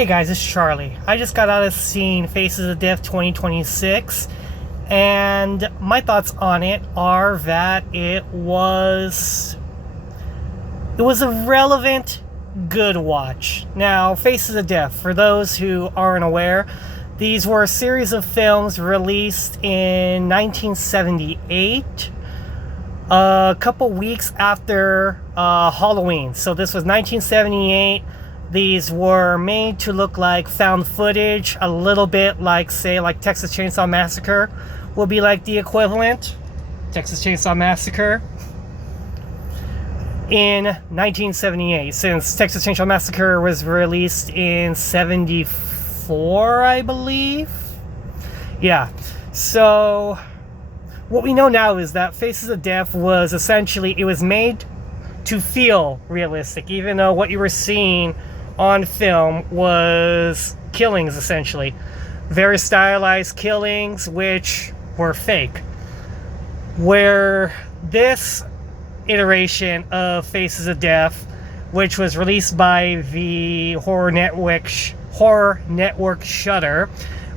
Hey guys, it's Charlie. I just got out of seeing Faces of Death 2026, and my thoughts on it are that it was a relevant, good watch. Now, Faces of Death, for those who aren't aware, these were a series of films released in 1978, a couple weeks after Halloween. So this was 1978. These were made to look like found footage, a little bit like, say, like Texas Chainsaw Massacre would be like the equivalent. Texas Chainsaw Massacre in 1978, since Texas Chainsaw Massacre was released in 74, I believe. Yeah, so what we know now is that Faces of Death was essentially, it was made to feel realistic, even though what you were seeing on film was killings, essentially. Very stylized killings, which were fake. Where this iteration of Faces of Death, which was released by the horror network Shudder,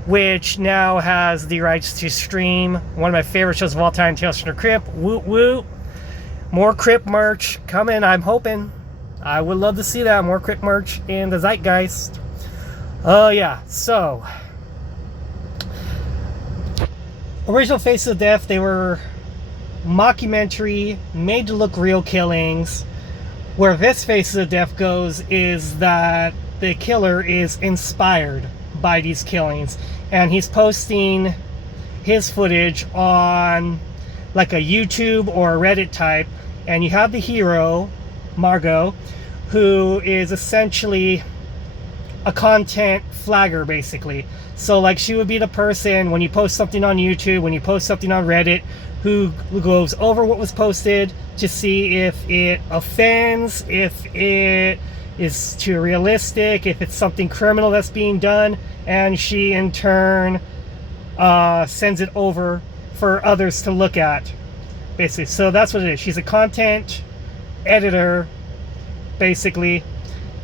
which now has the rights to stream one of my favorite shows of all time, Tales from the Crypt. Woot woot. More Crypt merch coming, I'm hoping. I would love to see that. More Crypt merch in the Zygeist. Oh, yeah. So, original Faces of Death, they were mockumentary, made to look real killings. Where this Faces of Death goes is that the killer is inspired by these killings. And he's posting his footage on like a YouTube or a Reddit type. And you have the hero, Margo, who is essentially a content flagger, basically. So like, she would be the person, when you post something on YouTube, when you post something on Reddit, who goes over what was posted to see if it offends, if it is too realistic, if it's something criminal that's being done, and she in turn sends it over for others to look at, basically. So that's what it is. She's a content editor, basically,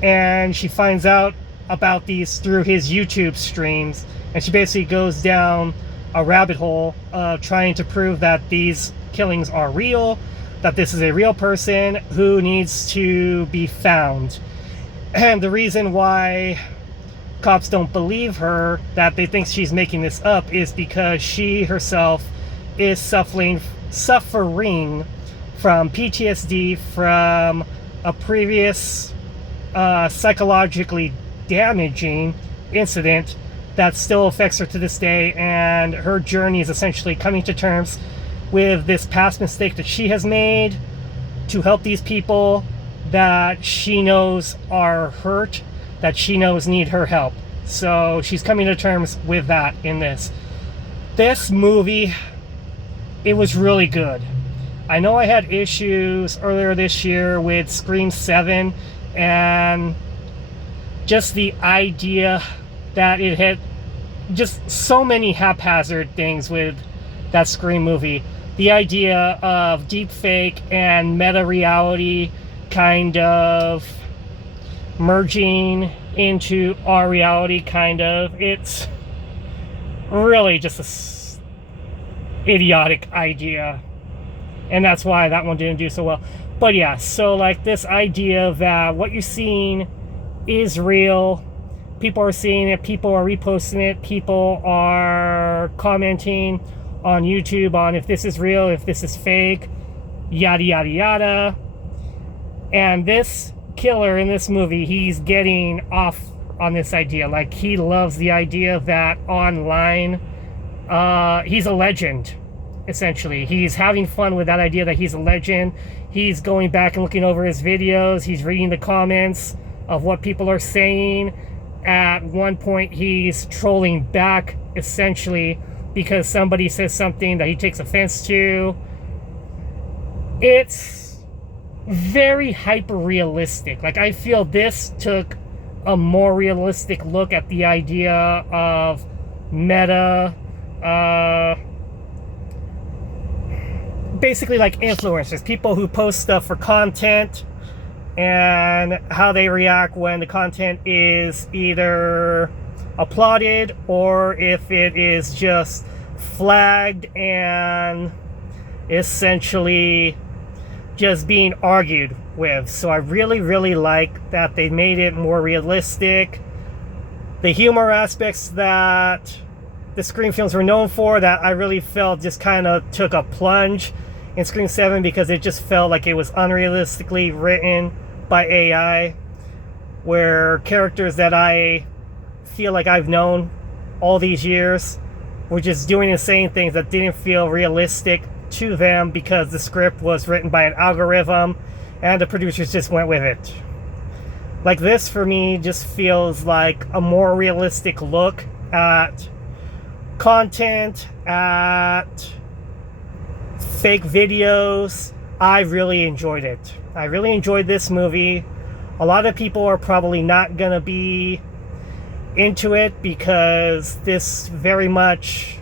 and she finds out about these through his YouTube streams, and she basically goes down a rabbit hole of trying to prove that these killings are real, that this is a real person who needs to be found. And the reason why cops don't believe her, that they think she's making this up, is because she herself is suffering from PTSD from a previous psychologically damaging incident that still affects her to this day, and her journey is essentially coming to terms with this past mistake that she has made to help these people that she knows are hurt, that she knows need her help. So she's coming to terms with that in this. This movie, it was really good. I know I had issues earlier this year with Scream 7 and just the idea that it had just so many haphazard things with that Scream movie. The idea of deepfake and meta-reality kind of merging into our reality, kind of. It's really just a idiotic idea. And that's why that one didn't do so well. But yeah, so like this idea that what you're seeing is real. People are seeing it. People are reposting it. People are commenting on YouTube on if this is real, if this is fake, yada, yada, yada. And this killer in this movie, he's getting off on this idea. Like, he loves the idea that online, he's a legend. Essentially, he's having fun with that idea that he's a legend. He's going back and looking over his videos. He's reading the comments of what people are saying. At one point, he's trolling back, essentially, because somebody says something that he takes offense to. It's very hyper-realistic. Like, I feel this took a more realistic look at the idea of meta, basically like influencers, people who post stuff for content and how they react when the content is either applauded or if it is just flagged and essentially just being argued with. So I really like that they made it more realistic. The humor aspects that the Scream films were known for, that I really felt just kind of took a plunge in Scream 7 because it just felt like it was unrealistically written by AI, where characters that I feel like I've known all these years were just doing and saying things that didn't feel realistic to them because the script was written by an algorithm and the producers just went with it. Like this, for me, just feels like a more realistic look at content, at fake videos. I really enjoyed it. I really enjoyed this movie. A lot of people are probably not going to be into it because this very much...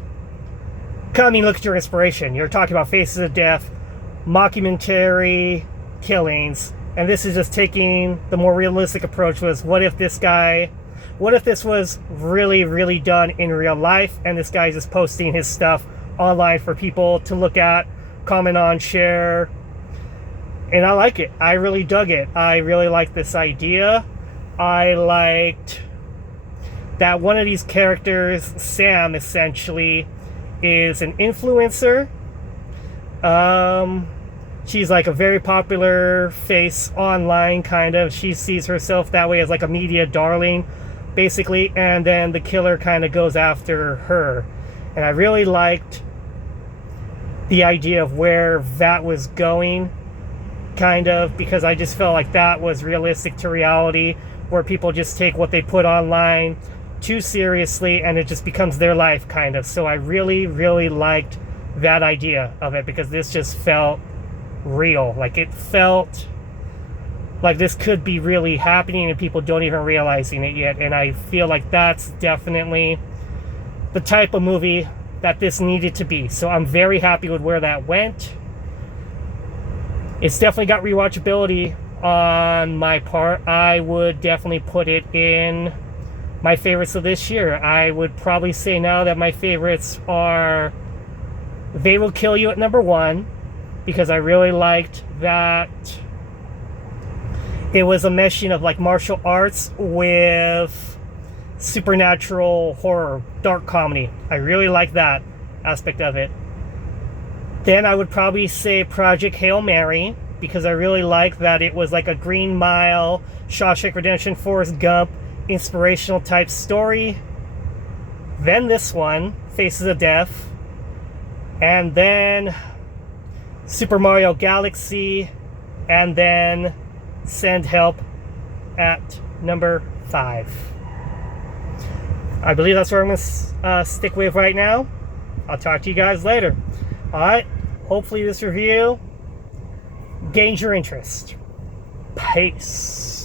I mean, look at your inspiration. You're talking about Faces of Death, mockumentary killings, and this is just taking the more realistic approach. Was what if this was really done in real life and this guy's just posting his stuff online for people to look at, comment on, share. And I like it. I really dug it. I really like this idea. I liked that one of these characters, Sam, essentially is an influencer. She's like a very popular face online, kind of. She sees herself that way as like a media darling, basically, and then the killer kind of goes after her. And I really liked the idea of where that was going, kind of, because I just felt like that was realistic to reality, where people just take what they put online too seriously and it just becomes their life, kind of. So I really liked that idea of it because this just felt real. Like it felt like this could be really happening and people don't even realizing it yet. And I feel like that's definitely the type of movie that this needed to be. So I'm very happy with where that went. It's definitely got rewatchability on my part. I would definitely put it in my favorites of this year. I would probably say now that my favorites are They Will Kill You at number 1, because I really liked that it was a meshing of like martial arts with supernatural horror, dark comedy. I really like that aspect of it. Then I would probably say Project Hail Mary, because I really like that it was like a Green Mile, Shawshank Redemption, Forrest Gump inspirational type story. Then this one, Faces of Death, and then Super Mario Galaxy, and then Send Help at number 5. I believe that's where I'm going to stick with right now. I'll talk to you guys later. Alright, hopefully this review gains your interest. Peace.